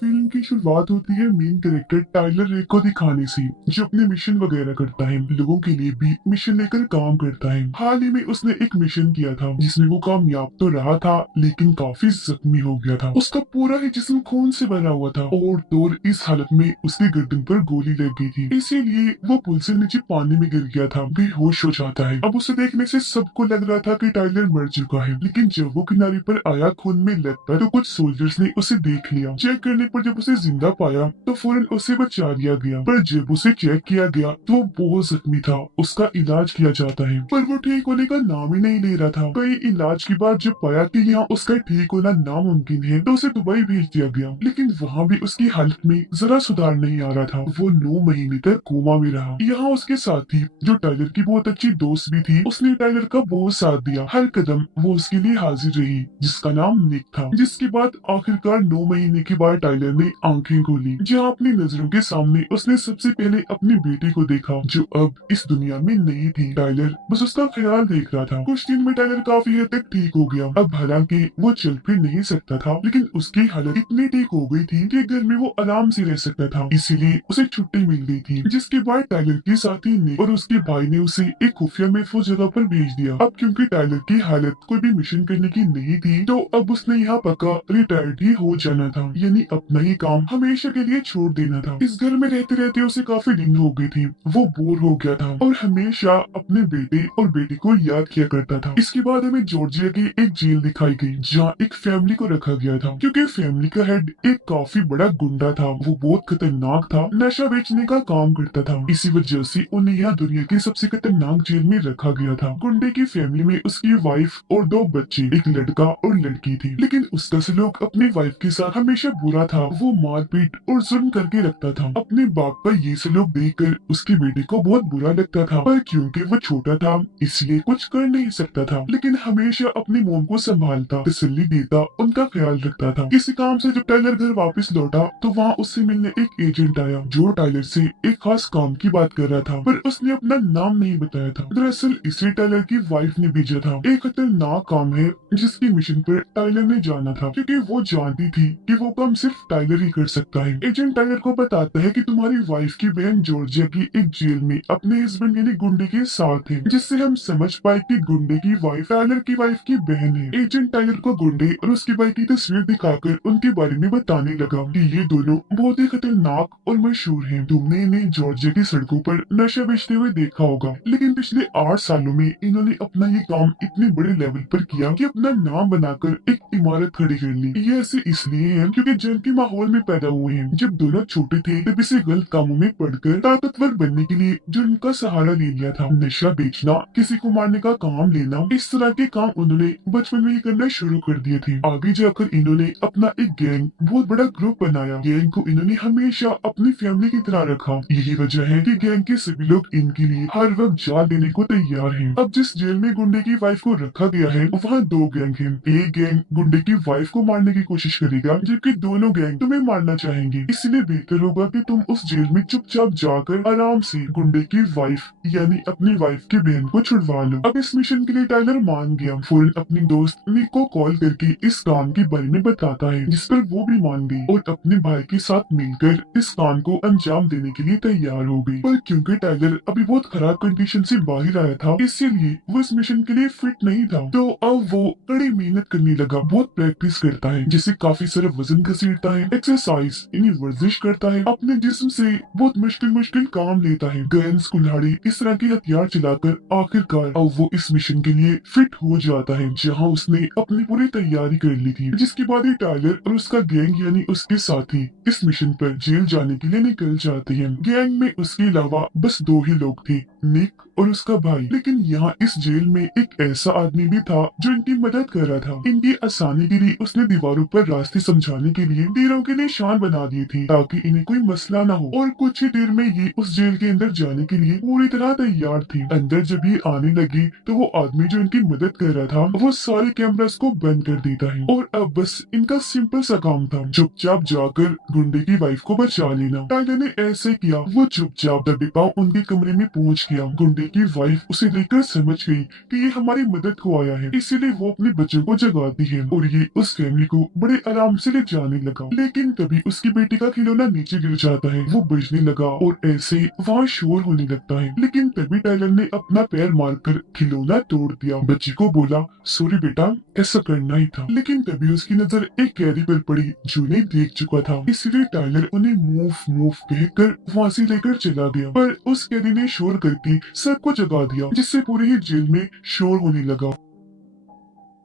Film की शुरुआत होती है मेन कैरेक्टर टाइलर रेक को दिखाने से, जो अपने मिशन वगैरह करता है, लोगों के लिए भी मिशन लेकर काम करता है। हाल ही में उसने एक मिशन किया था जिसमें वो कामयाब तो रहा था, लेकिन काफी जख्मी हो गया था। उसका पूरा ही जिस्म खून से भरा हुआ था और तोर इस हालत में उसकी गर्दन पर गोली लग गई थी, इसीलिए वो पुल से नीचे पानी में गिर गया था, बेहोश हो जाता है। अब उसे देखने से सबको लग रहा था कि टाइलर मर चुका है, लेकिन जब वो किनारे पर आया खून में लथपथ, तो कुछ सोल्जर्स ने उसे देख लिया। चेक करने पर जब उसे जिंदा पाया तो फौरन उसे बचा लिया गया, पर जब उसे चेक किया गया तो वो बहुत जख्मी था। उसका इलाज किया जाता है पर वो ठीक होने का नाम ही नहीं ले रहा था। कई इलाज के बाद जब पाया कि यहाँ उसका ठीक होना नामुमकिन है, तो उसे दुबई भेज दिया गया, लेकिन वहाँ भी उसकी हालत में जरा सुधार नहीं आ रहा था। वो 9 महीने तक कोमा में रहा। यहाँ उसके साथी, जो टाइलर की बहुत अच्छी दोस्त भी थी, उसने टाइलर का बहुत साथ दिया। हर कदम वो उसके लिए हाजिर रही, जिसका नाम निक था। जिसके बाद आखिरकार 9 महीने के बाद टाइलर ने आंखें खोली, जहाँ अपनी नजरों के सामने उसने सबसे पहले अपनी बेटी को देखा, जो अब इस दुनिया में नहीं थी। टाइलर बस उसका ख्याल देख रहा था। कुछ दिन में टाइलर काफी हद तक ठीक हो गया। अब हालांकि वो चल फिर नहीं सकता था, लेकिन उसकी हालत इतनी ठीक हो गई थी कि घर में वो आराम से रह सकता था, इसीलिए उसे छुट्टी मिल गई थी। जिसके बाद टाइलर के साथी ने और उसके भाई ने उसे एक खुफिया महफूज जगह पर भेज दिया। अब क्योंकि टाइलर की हालत कोई भी मिशन करने की नहीं थी, तो अब उसने यहाँ पक्का रिटायर्ड ही हो जाना था, यानी अपना ही काम हमेशा के लिए छोड़ देना था। इस घर में रहते रहते उसे काफी दिन हो गई थी। वो बोर हो गया था और हमेशा अपने बेटे और बेटी को याद किया करता था। इसके बाद हमें जॉर्जिया की एक जेल दिखाई गई, जहाँ एक फैमिली को रखा गया था, क्योंकि फैमिली का हेड एक काफी बड़ा गुंडा था। वो बहुत खतरनाक था, नशा बेचने का काम करता था, इसी वजह से उन्हें यहाँ दुनिया की सबसे खतरनाक जेल में रखा गया था। गुंडे की फैमिली में उसकी वाइफ और 2 बच्चे, एक लड़का और लड़की थी, लेकिन उसका सलूक अपनी वाइफ के साथ हमेशा बुरा था। वो मारपीट और जुल्म करके रखता था। अपने बाप का ये सलूक देखकर उसकी बेटी को बहुत बुरा लगता था, पर क्योंकि वो छोटा था इसलिए कुछ कर नहीं सकता था, लेकिन हमेशा अपनी मोम को संभालता, तसल्ली देता, उनका ख्याल रखता था। किसी काम से जब टाइलर घर वापस लौटा तो वहाँ उससे मिलने एक एजेंट आया, जो टाइलर से एक खास काम की बात कर रहा था, पर उसने अपना नाम नहीं बताया था। दरअसल इसे टाइलर की वाइफ ने भेजा था। एक खतरनाक काम है जिसकी मिशन पर टाइलर ने जाना था, क्योंकि वो जानती थी कि वो काम सिर्फ टाइलर ही कर सकता है। एजेंट टाइलर को बताता है कि तुम्हारी वाइफ की बहन जॉर्जिया की एक जेल में अपने हस्बैंड यानी गुंडे के साथ है, जिससे हम समझ पाए कि गुंडे की वाइफ टाइलर की वाइफ की बहन है। एजेंट टाइलर को गुंडे और उसकी वाइफ की तस्वीर दिखाकर उनके बारे में बताने लगा कि ये दोनों बहुत ही खतरनाक और मशहूर हैं। तुमने इन्हें जॉर्जिया की सड़कों पर नशा बेचते हुए देखा होगा, लेकिन पिछले 8 सालों में इन्होंने अपना ये काम इतने बड़े लेवल पर किया कि अपना नाम बनाकर एक इमारत खड़ी कर ली। ये ऐसे इसलिए है क्योंकि जेल के माहौल में पैदा हुए हैं। जब दोनों छोटे थे तब इसे गलत कामों में पढ़कर ताकतवर बनने के लिए जुर्म का सहारा ले लिया था। नशा बेचना, किसी को मारने का काम लेना, इस तरह के काम उन्होंने बचपन में ही करना शुरू कर दिए थे। आगे जाकर इन्होंने अपना एक गैंग, बहुत बड़ा ग्रुप बनाया। गैंग को इन्होंने हमेशा अपनी फैमिली की तरह रखा। यही वजह है कि गैंग के सभी लोग इनके लिए हर वक्त जान देने को तैयार हैं। अब जिस जेल में गुंडे की वाइफ को रखा गया है, वहाँ 2 गैंग हैं। एक गैंग गुंडे की वाइफ को मारने की कोशिश करेगा, जबकि दोनों गैंग तुम्हें मारना चाहेंगे। इसलिए बेहतर होगा कि तुम उस जेल में चुपचाप जाकर आराम से गुंडे की वाइफ यानी अपनी वाइफ की बहन को छुड़वा लो। अब इस मिशन के लिए टाइलर मान गया। फौरन अपनी दोस्त निक को कॉल करके इस काम के बारे में बताता है, जिस पर वो भी मान गई और अपने भाई के साथ मिलकर इस काम को अंजाम देने के लिए तैयार हो गई। पर क्योंकि टाइलर अभी बहुत खराब कंडीशन से बाहर आया था, इसीलिए वो इस मिशन के लिए फिट नहीं था। तो अब वो कड़ी मेहनत करने लगा, बहुत प्रैक्टिस करता है, जैसे काफी सारा वजन घसीटता है, एक्सरसाइज यानी वर्जिश करता है, अपने जिस्म से बहुत मुश्किल मुश्किल काम लेता है, गन्स, कुल्हाड़ी, इस तरह के हथियार चलाकर आखिरकार अब वो इस मिशन के लिए फिट हो जाता है, जहाँ उसने अपनी पूरी तैयारी कर ली थी। जिसके बाद ही टाइलर और उसका गैंग यानी उसके साथी इस मिशन पर जेल जाने के लिए निकल जाते हैं। गैंग में उसके अलावा बस 2 ही लोग थे, निक और उसका भाई। लेकिन यहाँ इस जेल में एक ऐसा आदमी भी था जो इनकी मदद कर रहा था। इनकी आसानी के लिए उसने दीवारों पर रास्ते समझाने के लिए तीरों के निशान बना दिए थे, ताकि इन्हें कोई मसला ना हो। और कुछ ही देर में ये उस जेल के अंदर जाने के लिए पूरी तरह तैयार थी। अंदर जब ये आने लगी तो वो आदमी जो इनकी मदद कर रहा था, वो सारे कैमरास को बंद कर देता है और अब बस इनका सिंपल सा काम था, चुपचाप जाकर गुंडे की वाइफ को बचा लेना। टाइलर ने ऐसे किया। वो चुपचाप दबे पांव उनके कमरे में पहुंच किया। गुंडे की वाइफ उसे देखकर समझ गई कि ये हमारी मदद को आया है, इसीलिए वो अपने बच्चों को जगाती है और ये उस फैमिली को बड़े आराम से ले जाने लगा। लेकिन तभी उसकी बेटी का खिलौना नीचे गिर जाता है, वो बजने लगा और ऐसे वहाँ शोर होने लगता है। लेकिन तभी टाइलर ने अपना पैर मारकर खिलौना तोड़ दिया। बच्ची को बोला, सॉरी बेटा, ऐसा करना ही था। लेकिन तभी उसकी नजर एक कैदी पर पड़ी जो उन्हें देख चुका था, इसलिए टाइलर उन्हें मूव मूव कहकर वहाँ से लेकर चला गया। पर उस कैदी ने शोर करके सबको जगा दिया, जिससे पूरी ही जेल में शोर होने लगा।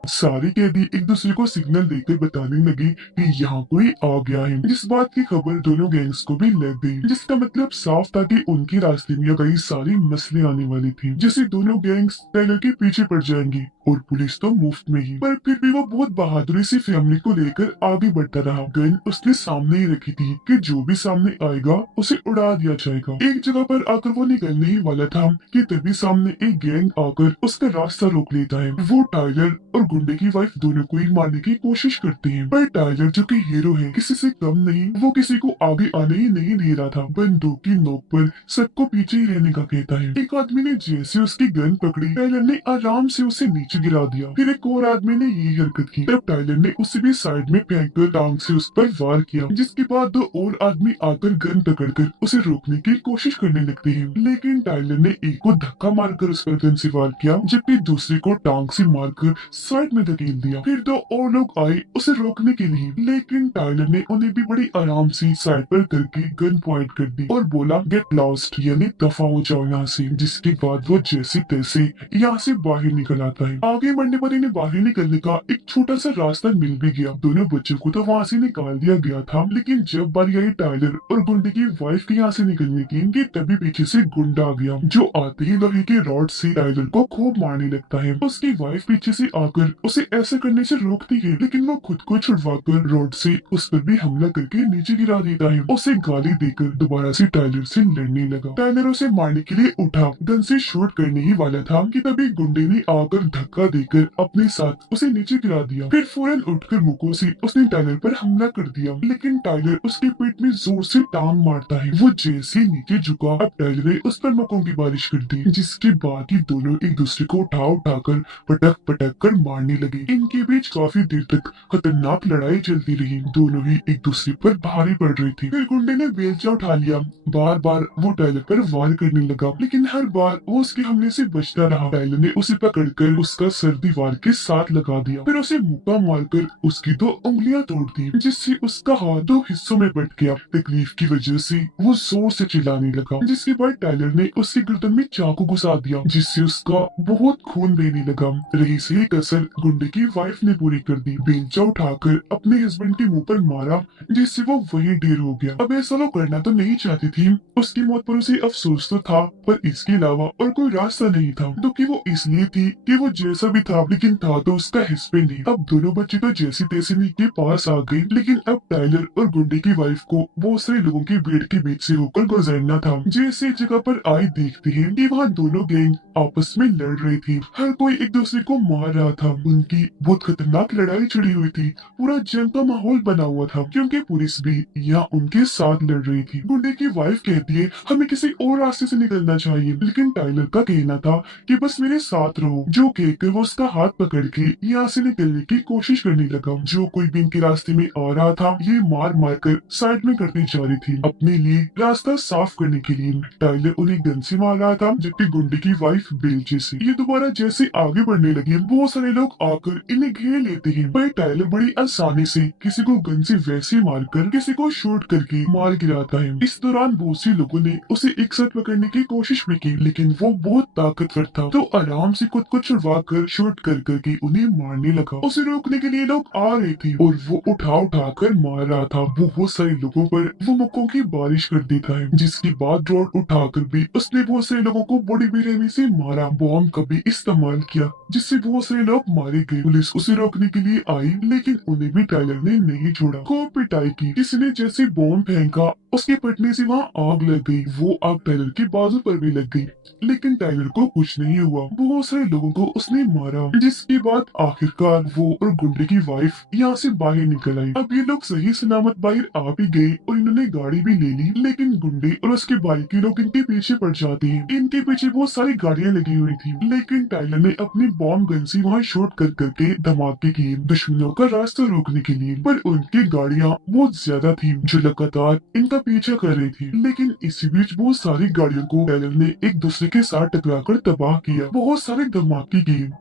सारे कैदी एक दूसरे को सिग्नल देकर बताने लगे कि यहाँ कोई आ गया है। जिस बात की खबर दोनों गैंग्स को भी लग गई, जिसका मतलब साफ था कि उनके रास्ते में कई सारी मसले आने वाली थी, जैसे दोनों गैंग्स टाइलर के पीछे पड़ जाएंगी और पुलिस तो मुफ्त में ही। पर फिर भी वो बहुत बहादुरी से फैमिली को लेकर आगे बढ़ता रहा। गन उसने सामने ही रखी थी कि जो भी सामने आएगा उसे उड़ा दिया जाएगा। एक जगह पर आकर वो निकलने ही वाला था कि तभी सामने एक गैंग आकर उसका रास्ता रोक लेता है। वो टाइलर और गुंडे की वाइफ दोनों को ही मारने की कोशिश करते हैं, पर टाइलर जो कि हीरो है, किसी से कम नहीं, वो किसी को आगे आने ही नहीं दे रहा था। बंदूक की नोक पर सबको पीछे ही रहने का कहता है। एक आदमी ने जैसे उसकी गन पकड़ी, टाइलर ने आराम से उसे नीचे गिरा दिया। फिर एक और आदमी ने यही हरकत की, तब टाइलर ने उसे भी साइड में फेंककर टांग से उस पर वार किया, जिसके बाद दो और आदमी आकर गन पकड़कर उसे रोकने की कोशिश करने लगते हैं। लेकिन टाइलर ने एक को धक्का मारकर उस पर गन से वार किया, जबकि दूसरे को टांग से मारकर साइड में धकेल दिया। फिर दो और लोग आए उसे रोकने के लिए, लेकिन टाइलर ने उन्हें भी बड़ी आराम से साइड पर करके गन पॉइंट कर दी और बोला, गेट लॉस्ट, यानी दफा हो जाओ यहाँ से। जिसके बाद वो जैसे तैसे यहाँ से बाहर निकल आता है। आगे बढ़ने पर इन्हें बाहर निकलने का एक छोटा सा रास्ता मिल भी गया। दोनों बच्चों को तो वहाँ से निकाल दिया गया था, लेकिन जब बारी आई टाइलर और गुंडे की वाइफ के यहाँ से निकलने की, तभी पीछे से गुंडा आ गया, जो आते ही लोहे के रॉड से टाइलर को खूब मारने लगता है। उसकी वाइफ पीछे से आकर उसे ऐसा करने से रोकती है, लेकिन वो खुद को छुड़वाकर रॉड से उस पर भी हमला करके नीचे गिरा देता है। उसे गाली देकर दोबारा से टाइलर से लड़ने लगा। टाइलर उसे मारने के लिए उठा, गन से शूट करने ही वाला था कि तभी गुंडे ने आकर धक्का देकर अपने साथ उसे नीचे गिरा दिया। फिर फौरन उठकर मुक्कों से उसने टाइलर पर हमला कर दिया, लेकिन टाइलर उसके पेट में जोर से टांग मारता है। वो जैसे नीचे झुका, अब टाइलर ने उस पर मुक्कों की बारिश कर दी, जिसके बाद ही दोनों एक दूसरे को उठाकर पटक पटक कर मारने लगे। इनके बीच काफी देर तक खतरनाक लड़ाई चलती रही। दोनों ही एक दूसरे पर भारी पड़ रही थी। फिर गुंडे ने बेलचा उठा लिया, बार बार वो टाइलर पर वार करने लगा, लेकिन हर बार वो उसके हमले से बचता रहा। टाइलर ने उसे पकड़कर उसका सर दीवार के साथ लगा दिया, फिर उसे मुक्का मारकर उसकी दो उंगलियां तोड़ दी, जिससे उसका हाथ दो हिस्सों में बट गया। तकलीफ की वजह से वो जोर से चिल्लाने लगा, जिसके बाद टाइलर ने उसकी गर्दन में चाकू घुसा दिया, जिससे उसका बहुत खून बहने लगा। रही से कसर गुंडे की वाइफ ने पूरी कर दी। बेलचा उठाकर अपने हस्बैंड के मुंह पर मारा, जिससे वो वहीं ढेर हो गया। अब ऐसा वो करना तो नहीं चाहती थी, उसकी मौत पर उसे अफसोस तो था, पर इसके अलावा और कोई रास्ता नहीं था। दुखी वो इसलिए थी कि वो जैसा भी था, लेकिन था तो उसका हस्बैंड ही। अब दोनों बच्चे तो जैसे तैसे के पास आ गए, लेकिन अब टाइलर और गुंडे की वाइफ को बहुत सारे लोगों की भीड़ के बीच से होकर गुजरना था। जैसे जगह पर आए देखते हैं कि वहाँ दोनों गैंग आपस में लड़ रही थी, हर कोई एक दूसरे को मार रहा था। उनकी बहुत खतरनाक लड़ाई छिड़ी हुई थी, पूरा जंग का माहौल बना हुआ था, क्योंकि पुलिस भी यहाँ उनके साथ लड़ रही थी। गुंडे की वाइफ कहती है, हमें किसी और रास्ते से निकलना चाहिए, लेकिन टाइलर का कहना था कि बस मेरे साथ रहो। जो कहकर वो उसका हाथ पकड़ के यहाँ से निकलने की कोशिश करने लगा। जो कोई भी इनके रास्ते में आ रहा था, ये मार मार कर साइड में करने जा रही थी, अपने लिए रास्ता साफ करने के लिए। टाइलर उन्हें गन से मार रहा था, जबकि गुंडे की वाइफ बेलचे से। ये दोबारा जैसे आगे बढ़ने लगे, बहुत सारे लोग आकर इन्हें घेर लेते हैं, पर टाइलर बड़ी आसानी से किसी को गन से वैसे मारकर किसी को शूट करके मार गिराता है। इस दौरान बहुत से लोगों ने उसे एक साथ पकड़ने की कोशिश भी की, लेकिन वो बहुत ताकतवर था, तो आराम से खुद को छुड़वा कर शूट कर करके उन्हें मारने लगा। उसे रोकने के लिए लोग आ रहे थे और वो उठा कर मार रहा था। बहुत सारे लोगों पर वो मुक्कों की बारिश कर देता है, जिसके बाद रोड उठाकर भी उसने बहुत सारे लोगों को बड़ी बेरहमी से मारा। बॉम्ब का भी इस्तेमाल किया, जिससे बहुत सारे लोग मारे गए। पुलिस उसे रोकने के लिए आई, लेकिन उन्हें भी टाइलर ने नहीं छोड़ा। खूब पिटाई की, किसी ने जैसे बॉम्ब फेंका, उसके फटने से वहाँ आग लग गई। वो आग टाइलर के बाजू पर भी लग गई, लेकिन टाइलर को कुछ नहीं हुआ। बहुत सारे लोगों को उसने मारा, जिसके बाद आखिरकार वो और गुंडे की वाइफ यहाँ से बाहर निकल आई। अब ये लोग सही सलामत बाहर आ भी गए और इन्होंने गाड़ी भी ले ली, लेकिन गुंडे और उसके बाइक के लोग इनके पीछे पड़ जाते हैं। इनके पीछे बहुत सारी गाड़ियां लगी हुई थी, लेकिन टाइलर ने अपनी बॉम्ब गन से वहाँ शॉट कर करके धमाके किए दुश्मनों का रास्ता रोकने के लिए। पर उनकी गाड़ियां बहुत ज्यादा थी जो लगातार इनका पीछा कर रही थी। लेकिन इसी बीच बहुत सारी गाड़ियों को टाइलर ने एक दूसरे के साथ टकराकर तबाह किया। बहुत सारे धमाके किए।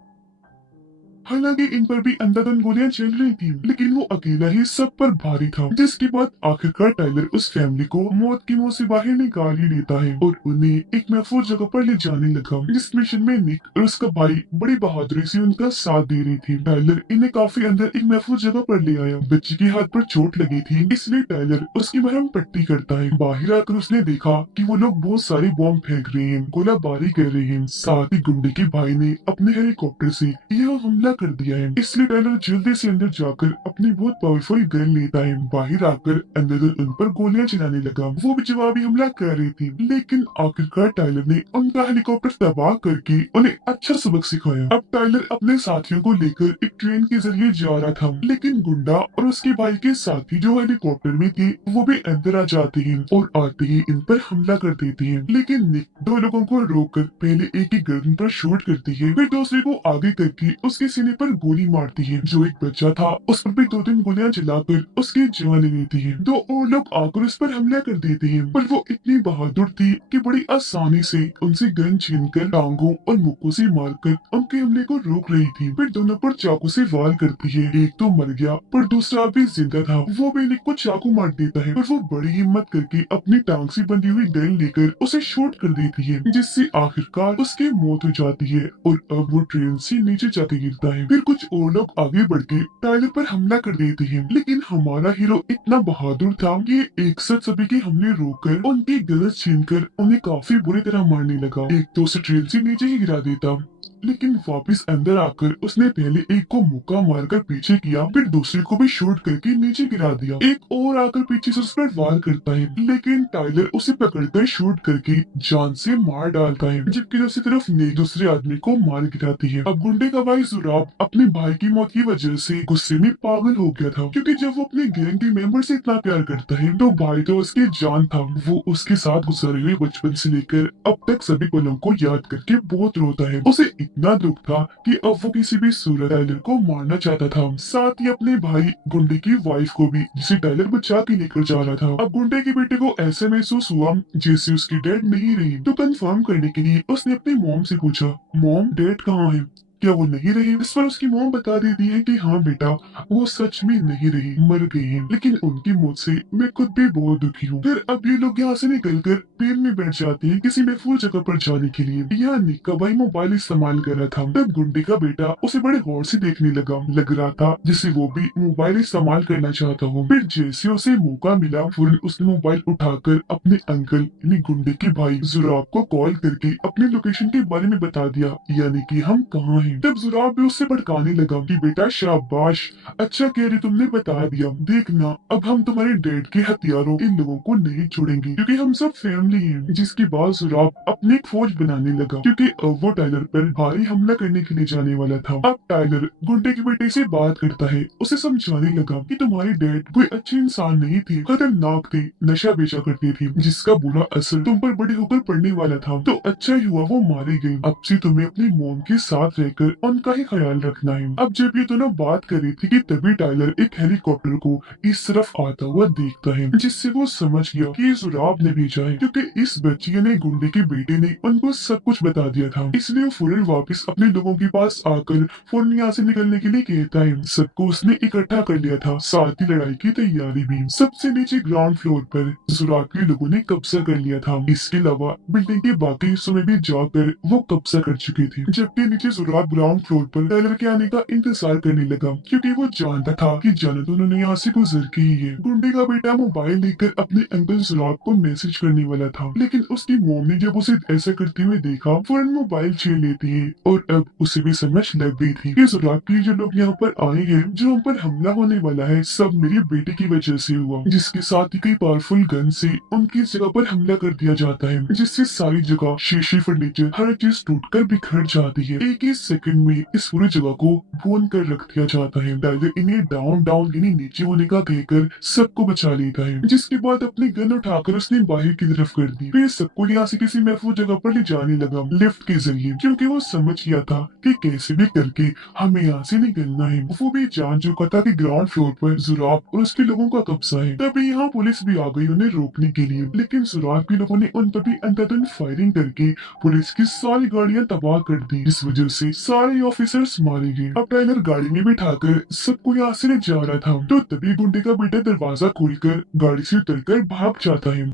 हालांकि इन पर भी अंधाधुंध गोलियां चल रही थी, लेकिन वो अकेला ही सब पर भारी था। जिसके बाद आखिरकार टाइलर उस फैमिली को मौत की मुंह से बाहर निकाल ही लेता है और उन्हें एक महफूज जगह पर ले जाने लगा। जिस मिशन में निक और उसका भाई बड़ी बहादुरी से उनका साथ दे रही थी। टाइलर इन्हें काफी अंदर एक महफूज जगह पर ले आया। बच्चे के हाथ पर चोट लगी थी, इसलिए टाइलर उसकी मरहम पट्टी करता है। बाहर आकर उसने देखा कि वो लोग बहुत सारे बॉम्ब फेंक रहे हैं, गोलाबारी कर रहे हैं। साथ ही गुंडे के भाई ने अपने हेलीकॉप्टर से यह हमला कर दिया है। इसलिए टाइलर जल्दी से अंदर जाकर अपनी बहुत पावरफुल गन लेता है। बाहर आकर अंदर उन पर गोलियां चलाने लगा। वो भी जवाबी हमला कर रही थी, लेकिन आखिरकार टाइलर ने उनका हेलीकॉप्टर तबाह करके उन्हें अच्छा सबक सिखाया। अब टाइलर अपने साथियों को लेकर एक ट्रेन के जरिए जा रहा था, लेकिन गुंडा और उसके भाई के साथी जो हेलीकॉप्टर में थे वो भी अंदर आ जाते हैं और आते ही इन पर हमला कर देते हैं। लेकिन निक दो लोगों को रोककर पहले एक ही गर्दन पर शूट करती है, फिर दूसरे को आगे करके उसके सीने पर गोली मारती है। जो एक बच्चा था उस पर भी 2-3 गोलियां चलाकर उसकी जान ले लेती है। दो और लोग आकर उस पर हमला कर देते हैं, पर वो इतनी बहादुर थी कि बड़ी आसानी से उनसे गन छीनकर टांगों और मुक्कों से मारकर उनके हमले को रोक रही थी। फिर दोनों पर चाकू से वार करती है। एक तो मर गया पर दूसरा भी जिंदा था। वो भी निक को चाकू मार देता है, पर वो बड़ी हिम्मत करके अपनी टांग से बंधी हुई गन लेकर उसे शूट कर देती है, जिससे आखिरकार उसकी मौत हो जाती है और अब वो ट्रेन से नीचे जाके गिरता है। फिर कुछ और लोग आगे बढ़ के टाइलर पर हमला कर देते हैं, लेकिन हमारा हीरो इतना बहादुर था कि एक साथ सभी के हमले रोककर उनकी गलत छीनकर उन्हें काफी बुरी तरह मारने लगा। एक तो उसे ट्रेन से नीचे ही गिरा देता, लेकिन वापस अंदर आकर उसने पहले एक को मुक्का मारकर पीछे किया, फिर दूसरे को भी शूट करके नीचे गिरा दिया। एक और आकर पीछे से उस पर वार करता है, लेकिन टाइलर उसे पकड़कर शूट करके जान से मार डालता है, जबकि दूसरी तरफ नेक दूसरे आदमी को मार गिराती है। अब गुंडे का भाई जुराब अपने भाई की मौत की वजह से गुस्से में पागल हो गया था, क्योंकि जब वो अपने गैंग के मेंबर से इतना प्यार करता है तो भाई तो उसकी जान था। वो उसके साथ गुजरे हुए बचपन से लेकर अब तक सभी पलों को याद करके बहुत रोता है। उसे इतना दुख था कि अब वो किसी भी सूरत टाइलर को मारना चाहता था, साथ ही अपने भाई गुंडे की वाइफ को भी, जिसे टाइलर बचा के लेकर जा रहा था। अब गुंडे के बेटे को ऐसे महसूस हुआ जैसे उसकी डैड नहीं रही, तो कंफर्म करने के लिए उसने अपनी मॉम से पूछा, मॉम डैड कहाँ है, क्या वो नहीं रही? इस पर उसकी मॉम बता देती है कि हाँ बेटा, वो सच में नहीं रही, मर गई है। लेकिन उनकी मौत से मैं खुद भी बहुत दुखी हूँ। फिर अब ये लोग यहाँ से निकलकर ट्रेन में बैठ जाते हैं किसी महफूज जगह पर जाने के लिए। यहाँ निक का भाई मोबाइल इस्तेमाल कर रहा था, तब गुंडे का बेटा उसे बड़े गौर से देखने लगा। लग रहा था जिसे वो भी मोबाइल इस्तेमाल करना चाहता हो। फिर जैसे उसे मौका मिला, फौरन उसने मोबाइल उठाकर अपने अंकल यानी गुंडे के भाई जुराब को कॉल करके अपनी लोकेशन के बारे में बता दिया, यानी कि हम कहाँ हैं। तब जुराब भी उससे भड़काने लगा कि बेटा शाबाश, अच्छा कह रही, तुमने बता दिया, देखना अब हम तुम्हारे डैड के हथियारों इन लोगों को नहीं छोड़ेंगे, क्योंकि हम सब फैमिली हैं। जिसके बाद जुराब अपनी एक फौज बनाने लगा, क्योंकि अब वो टाइलर पर भारी हमला करने के लिए जाने वाला था। अब टाइलर गुंडे के बेटे से बात करता है, उसे समझाने लगा कि तुम्हारे डैड कोई अच्छे इंसान नहीं थे, खतरनाक थे, नशा बेचा करते थे, जिसका बुरा असर तुम पर बड़े होकर पड़ने वाला था। तो अच्छा ही हुआ वो मारे गए। अब से तुम्हें अपनी मॉम के साथ रहकर उनका ही ख्याल रखना है। अब जब ये दोनों बात कर रही थी कि तभी टाइलर एक हेलीकॉप्टर को इस तरफ आता हुआ देखता है, जिससे वो समझ गया कि ये जुराब ने भेजा है, क्योंकि इस बच्ची ने गुंडे के बेटे ने उनको सब कुछ बता दिया था। इसलिए वो फौरन वापस अपने लोगों के पास आकर फौरन यहाँ से निकलने के लिए कहता है। सबको उसने इकट्ठा कर लिया था, साथ ही लड़ाई की तैयारी भी। सबसे नीचे ग्राउंड फ्लोर पर जुराब के लोगों ने कब्जा कर लिया था। इसके अलावा बिल्डिंग के बाकी हिस्सों में भी जाकर वो कब्जा कर चुके थे, जबकि नीचे जुराब जुराब ग्राउंड फ्लोर पर टाइलर के आने का इंतजार करने लगा क्योंकि वो जानता था कि जाना तो उन्होंने यहाँ से गुजर के ही है। गुंडे का बेटा मोबाइल लेकर अपने अंकल जुराब को मैसेज करने वाला था, लेकिन उसकी मॉम ने जब उसे ऐसा करते हुए देखा फौरन मोबाइल छीन लेती है और अब उसे भी समझ लग गई थी कि जुराब के जो लोग यहाँ पर आए हैं, जो हम पर हमला होने वाला है, सब मेरे बेटे की वजह से हुआ, जिसके साथ ही कई पावरफुल गन से उनकी जगह पर हमला कर दिया जाता है, जिससे सारी जगह शीशे फर्नीचर हर चीज टूटकर बिखर जाती है। एक ही सेकंड में इस पूरी जगह को भून कर रख दिया जाता है। टाइलर इन्हें डाउन डाउन यानी नीचे होने का कहकर सबको बचा लेता है, जिसके बाद अपनी गन उठाकर उसने बाहर की तरफ कर दी। फिर सबको यहाँ से किसी महफूज जगह पर ले जाने लगा लिफ्ट के जरिए, क्योंकि वो समझ गया था कि कैसे भी करके हमें यहाँ से निकलना है। वो भी जान चुका था कि ग्राउंड फ्लोर पर जुराब और उसके लोगों का कब्जा है। तभी यहाँ पुलिस भी आ गई उन्हें रोकने के लिए, लेकिन जुराब के लोगों ने उन पर भी अंधाधुंध फायरिंग करके पुलिस की सारी गाड़ियां तबाह कर दी, जिस वजह से सारे ऑफिसर्स मारे गए। अब टाइलर गाड़ी में बिठाकर सबको यहाँ से ले जा रहा था, तो तभी गुंडे का बेटा दरवाजा खोलकर गाड़ी से उतरकर भाग जाता है।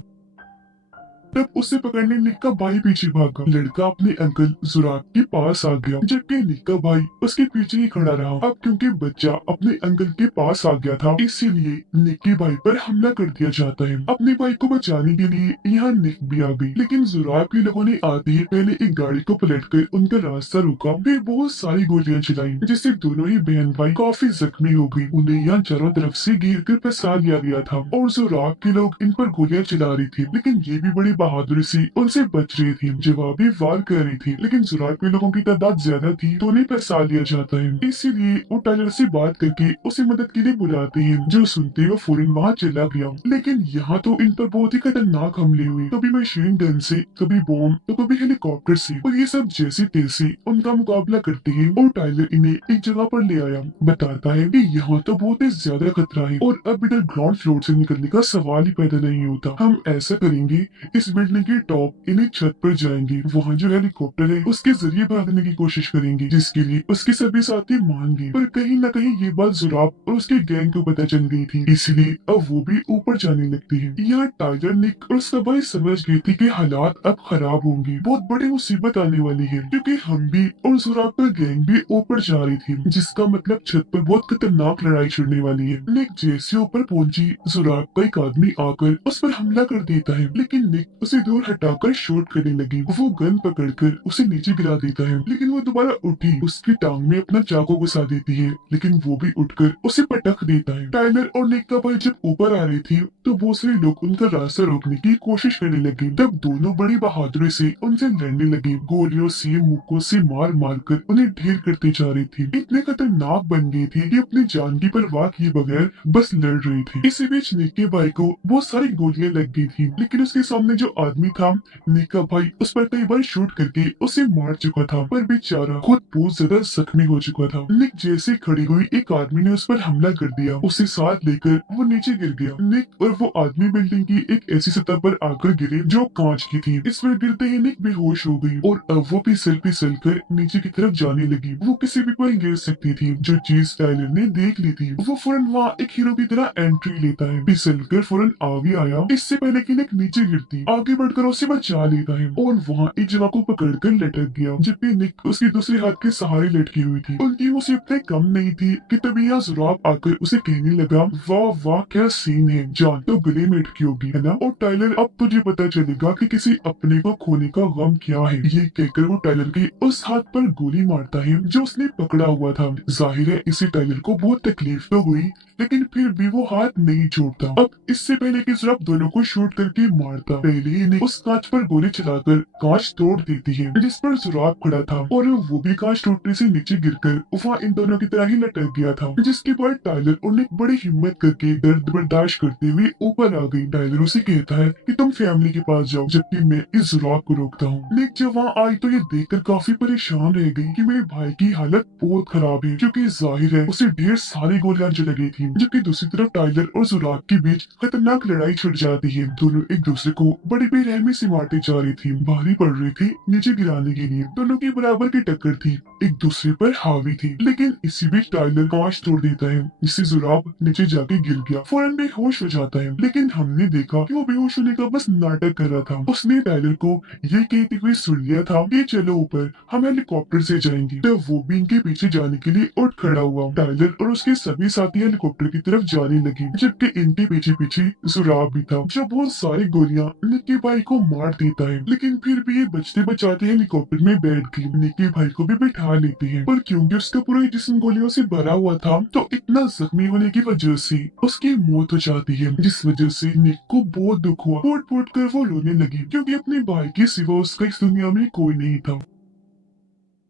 तब उसे पकड़ने निक का भाई पीछे भागा। लड़का अपने अंकल जुराब के पास आ गया, जबकि निक का भाई उसके पीछे ही खड़ा रहा। अब क्योंकि बच्चा अपने अंकल के पास आ गया था, इसीलिए निक के भाई पर हमला कर दिया जाता है। अपने भाई को बचाने के लिए यहाँ निक भी आ गई, लेकिन जुराब के लोगों ने आते ही पहले एक गाड़ी को पलटकर उनका रास्ता रोका, फिर बहुत सारी गोलियां चलाई, जिससे दोनों ही बहन भाई काफी जख्मी हो गई। उन्हें यहाँ चारों तरफ से घेर कर फंसा लिया गया था और जुराब के लोग इन पर गोलियां चला रही थी, लेकिन ये भी बड़ी बहादुरी से उनसे बच रही थी, जवाबी वार कर रही थी। लेकिन जुराब के लोगों की तादाद ज्यादा थी तो उन्हें फंसा लिया जाता है। इसीलिए वो टाइलर से बात करके उसे मदद के लिए बुलाते हैं, जो सुनते हुए फौरन वहाँ चला गया। लेकिन यहाँ तो इन पर बहुत ही खतरनाक हमले हुए, कभी मशीन गन से, कभी बॉम्ब, तो कभी हेलीकॉप्टर से, और ये सब जैसे तैसे उनका मुकाबला करते हैं। और टाइलर इन्हें एक जगह पर ले आया, बताता है कि यहाँ तो बहुत ही ज्यादा खतरा है और अब इधर ग्राउंड फ्लोर से निकलने का सवाल ही पैदा नहीं होता। हम ऐसा करेंगे, इस बिल्डिंग के टॉप इन्हें छत पर जाएंगे, वहाँ जो हेलीकॉप्टर है उसके जरिए भागने की कोशिश करेंगे, जिसके लिए उसके सभी साथी मान गए। पर कहीं न कहीं ये बात जुराब और उसके गैंग को पता चल गई थी, इसलिए अब वो भी ऊपर जाने लगती है। यहाँ टाइगर, निक और उसका भाई समझ गए थे कि हालात अब खराब होंगे, बहुत बड़ी मुसीबत आने वाली है, क्योंकि हम भी और जुराब का गैंग भी ऊपर जा रही थी, जिसका मतलब छत पर बहुत खतरनाक लड़ाई छिड़ने वाली है। निक जैसे ऊपर पहुंची, जुराब का एक आदमी आकर उस पर हमला कर देता है, लेकिन निक उसे दूर हटाकर शूट करने लगी। वो गन पकड़कर उसे नीचे गिरा देता है, लेकिन वो दोबारा उठी, उसकी टांग में अपना चाकू घुसा देती है, लेकिन वो भी उठकर उसे पटक देता है। टाइलर और निक का भाई जब ऊपर आ रहे थे तो बहुत सारे लोग उनका रास्ता रोकने की कोशिश करने लगे। तब दोनों बड़ी बहादुरी से उनसे लड़ने लगे, गोलियों से, मुक्कों से मार मार कर उन्हें ढेर करते जा रही थी। इतने खतरनाक बन गई थी कि अपनी जान की परवाह किए बगैर बस लड़ रही थी। इसी बीच निक के भाई को बहुत सारी गोलियां लग गई थी, लेकिन उसके सामने जो आदमी था, निक का भाई, उस पर कई बार शूट करके उसे मार चुका था, पर बेचारा खुद बहुत ज्यादा जख्मी हो चुका था। निक जैसे खड़ी हुई, एक आदमी ने उस पर हमला कर दिया, उसे साथ लेकर वो नीचे गिर गया। निक और वो आदमी बिल्डिंग की एक ऐसी सतह पर आकर गिरे जो कांच की थी। इस पर गिरते ही निक बेहोश हो गई और अब वो फिसल कर नीचे की तरफ जाने लगी। वो किसी भी पर गिर सकती थी, जो चीज टाइलर ने देख ली थी। वो फौरन वहाँ एक हीरो की तरह एंट्री लेता है, फिसल कर फौरन आगे आया, इससे पहले कि निक नीचे गिरती, आगे बढ़कर उसे बचा लेता है और वहाँ एक जगह को पकड़कर लटक गया, जबकि निक उसके दूसरे हाथ के सहारे लटकी हुई थी। उनकी मुसीबतें कम नहीं थी कि तभी यहाँ जुराब आकर उसे कहने लगा, वाह वाह क्या सीन है, जान तो गले में अटकी होगी, है ना? और टाइलर, अब तुझे पता चलेगा कि किसी अपने को खोने का गम क्या है। ये कहकर वो टाइलर के उस हाथ पर गोली मारता है जो उसने पकड़ा हुआ था। जाहिर है इसे टाइलर को बहुत तकलीफ तो हुई, लेकिन फिर भी वो हाथ नहीं छोड़ता। अब इससे पहले कि जुराब दोनों को शूट करके मारता, पहले ही उस कांच पर गोली चलाकर कांच तोड़ देती है, जिस पर जुराब खड़ा था, और वो भी कांच टूटने से नीचे गिरकर वहाँ इन दोनों की तरह ही लटक गया था। जिसके बाद टाइलर और निक बड़ी हिम्मत करके दर्द बर्दाश्त करते हुए ऊपर आ गई। टाइलर उसे कहता है कि तुम फैमिली के पास जाओ, जबकि मैं इस जुराब को रोकता हूँ। निक जब वहाँ आई तो ये देखकर काफी परेशान रह गई कि मेरे भाई की हालत बहुत खराब है, क्योंकि जाहिर है उसे ढेर सारी गोलियां जो लगी थी। जबकि दूसरी तरफ टाइलर और जुराब के बीच खतरनाक लड़ाई छिड़ जाती है, दोनों एक दूसरे को बड़ी बेरहमी से मारते जा रही थी, भारी पड़ रही थी नीचे गिराने के लिए। दोनों की बराबर की टक्कर थी, एक दूसरे पर हावी थी। लेकिन इसी बीच टाइलर कांच तोड़ देता है, जिससे जुराब नीचे जाके गिर गया। फौरन बेहोश हो जाता है, लेकिन हमने देखा कि वो बेहोश होने का बस नाटक कर रहा था। उसने टाइलर को ये कहते हुए सुन लिया था कि चलो ऊपर, हम हेलीकॉप्टर से जाएंगे। तब वो भी इनके पीछे जाने के लिए उठ खड़ा हुआ। टाइलर और उसके सभी साथी हेलीकॉप्टर की तरफ जाने लगे, जबकि इनके पीछे पीछे जुराब भी था, जो बहुत सारी गोलियां निक्की भाई को मार देता है। लेकिन फिर भी ये बचते बचाते हेलीकॉप्टर में बैठ के निक्की भाई को भी बिठा लेते हैं। पर क्योंकि उसका पूरा जिस्म गोलियों से भरा हुआ था, तो इतना जख्मी होने की वजह से उसकी मौत हो जाती है, जिस वजह से निक को बहुत दुख हुआ। फुट फुट कर वो रोने लगी, क्योंकि अपने भाई के सिवा उसका इस दुनिया में कोई नहीं था।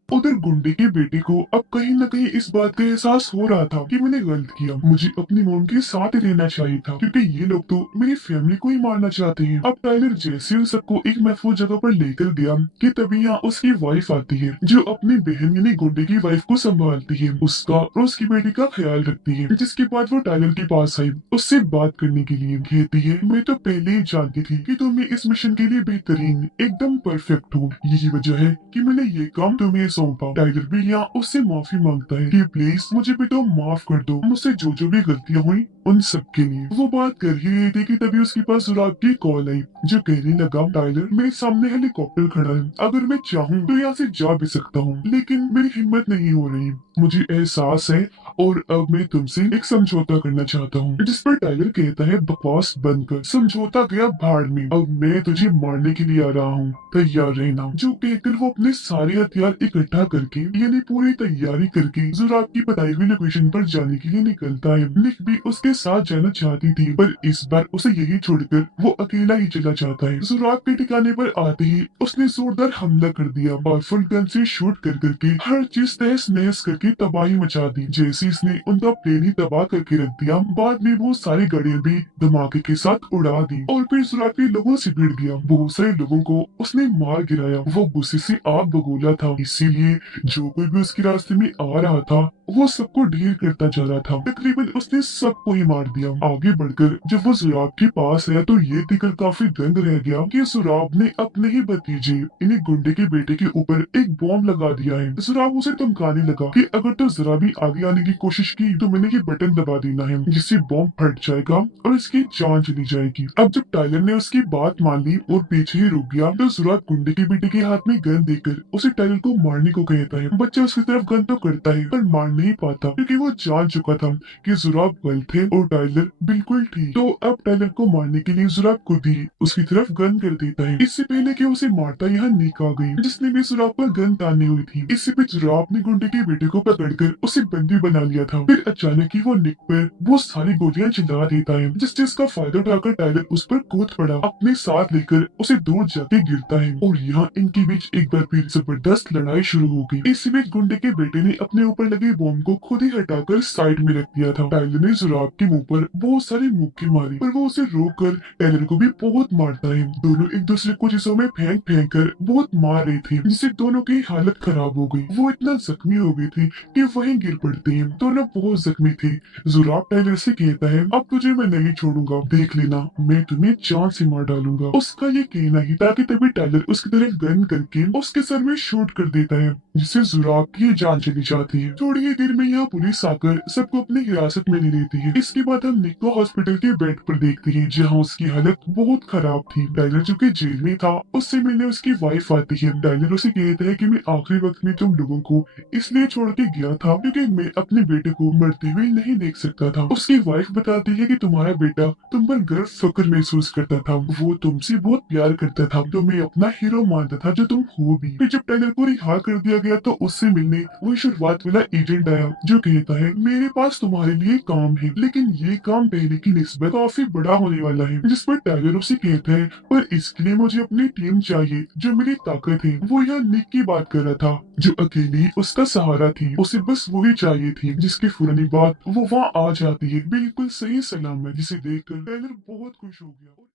उधर गुंडे के बेटे को अब कहीं न कहीं इस बात का एहसास हो रहा था कि मैंने गलत किया, मुझे अपनी मॉम के साथ ही रहना चाहिए था, क्योंकि ये लोग तो मेरी फैमिली को ही मारना चाहते हैं। अब टाइलर जैसे उन सबको एक महफूज जगह पर लेकर गया कि तभी यहाँ उसकी वाइफ आती है, जो अपनी बहन यानी गुंडे की वाइफ को संभालती है, उसका और उसकी बेटी का ख्याल रखती है। जिसके बाद वो टाइलर के पास आई, उससे बात करने के लिए। कहती है, मैं तो पहले ही जानती थी कि तुम इस मिशन के लिए बेहतरीन, एकदम परफेक्ट हो। यही वजह है कि मैंने ये काम तुम्हें सौंपा। टाइलर भी यहाँ उससे माफी मांगता है कि प्लीज मुझे भी तो माफ कर दो, मुझसे जो जो भी गलतियां हुई उन सब के लिए। वो बात कर ही रही थी कि तभी उसके पास जुराब की कॉल आई, जो कहने लगा, टाइलर मेरे सामने हेलीकॉप्टर खड़ा है, अगर मैं चाहूँ तो यहाँ से जा भी सकता हूँ, लेकिन मेरी हिम्मत नहीं हो रही। मुझे एहसास है और अब मैं तुमसे एक समझौता करना चाहता हूँ। जिस पर टाइलर कहता है, बकवास बंद कर, समझौता गया भाड़ में, अब मैं तुझे मारने के लिए आ रहा हूँ, तैयार रहना। जो कहकर वो अपने सारे हथियार इकट्ठा करके यानी पूरी तैयारी करके जुराब की बताई हुई लोकेशन पर जाने के लिए निकलता है। निक भी उसके साथ जाना चाहती थी, पर इस बार उसे यही छोड़कर वो अकेला ही चला जाता है। जुराब के ठिकाने पर आते ही उसने जोरदार हमला कर दिया और फुल गन से शूट कर करके हर चीज तहस नहस करके तबाही मचा दी। जैसे इसने उनका प्लेन ही तबाह करके रख दिया, बाद में वो सारी गाड़ियां भी धमाके के साथ उड़ा दी और फिर जुराब के लोगों से भिड़ गया। बहुत सारे लोगों को उसने मार गिराया। वो गुस्से से आग बगोला था, इसीलिए जो कोई भी उसके रास्ते में आ रहा था वो सबको ढेर करता जा रहा था। तकरीबन उसने सबको ही मार दिया। आगे बढ़कर जब वो जुराब के पास आया तो ये देखकर काफी दंग रह गया कि जुराब ने अपने ही भतीजे इन्हें गुंडे के बेटे के ऊपर एक बॉम्ब लगा दिया है। जुराब उसे धमकाने लगा कि अगर तो जरा भी आगे आने की कोशिश की तो मैंने ये बटन दबा देना है, जिससे बॉम्ब फट जाएगा और इसकी जान चली जाएगी। अब जब टाइलर ने उसकी बात मान ली और पीछे ही रुक गया, तो जुराब गुंडे के बेटे के हाथ में गन देकर उसे टाइलर को मारने को कहता है। बच्चा उसकी तरफ गन तो करता है, पर मार नहीं पाता, क्योंकि वो जान चुका था कि जुराब गलत थे और टाइलर बिल्कुल ठीक। तो अब टाइलर को मारने के लिए जुराब खुद ही उसकी तरफ गन कर देता है। इससे पहले कि उसे मारता यहाँ निक आ गई, जिसने भी जुराब पर गन तानी हुई थी। इससे भी जुराब ने गुंडे के बेटे को पकड़कर उसे बंदी बना लिया था। फिर अचानक ही वो निक पर बहुत सारी गोलियां चला देता है, जिस चीज का फायदा उठाकर टाइलर उस पर कूद पड़ा, अपने साथ लेकर उसे दूर जाके गिरता है और यहाँ इनके बीच एक बार फिर जबरदस्त लड़ाई शुरू हो गई। इसी बीच गुंडे के बेटे ने अपने ऊपर लगे बॉम्ब को खुद ही हटाकर साइड में रख दिया था। टाइलर ने जुराब के मुंह पर बहुत सारी मुक्की मारी, पर वो उसे रोक कर टाइलर को भी बहुत मारता है। दोनों एक दूसरे को चीजों में फेंक फेंक कर बहुत मार रहे थे, जिससे दोनों की हालत खराब हो गई। वो इतना जख्मी हो गए थे कि वहीं गिर पड़ते हैं। दोनों बहुत जख्मी थे। जुराब टाइलर से कहता है, अब तुझे मैं नहीं छोड़ूंगा, देख लेना मैं तुम्हें जान से मार डालूंगा। उसका ये कहना ही था कि तभी टाइलर उसकी तरफ गन करके उसके सर में शूट कर देता है, जिससे जुराब की जान चली जाती है। थोड़ी ही देर में यहाँ पुलिस आकर सबको अपनी हिरासत में ले लेती है। इसके बाद हम निक को हॉस्पिटल के बेड पर देखते हैं, जहाँ उसकी हालत बहुत खराब थी। टाइलर जो कि जेल में था, उससे मिलने उसकी वाइफ आती है। टाइलर उसे कहता है कि मैं आखिरी वक्त में तुम लोगों को इसलिए छोड़ के गया था क्योंकि मैं अपने बेटे को मरते हुए नहीं देख सकता था। उसकी वाइफ बताती है कि तुम्हारा बेटा तुम पर गर्व फक्र महसूस करता था, वो तुमसे बहुत प्यार करता था, तुम्हें अपना हीरो मानता था, जो तुम हो भी। फिर जब टाइलर को रिहा कर दिया गया तो उससे मिलने वही शुरुआत वाला एजेंट आया, जो कहता है मेरे पास तुम्हारे लिए काम है, लेकिन ये काम पहले की निस्बत काफी बड़ा होने वाला है। जिस पर टाइलर उसे कहता है, पर इसके लिए मुझे अपनी टीम चाहिए जो मेरी ताकत है। वो यहाँ निक की बात कर रहा था, जो अकेली उसका सहारा थी। उसे बस वही चाहिए थी, जिसके फुरानी बात वो वहाँ आ जाती है बिल्कुल सही सलामत, जिसे देखकर टाइलर बहुत खुश हो गया।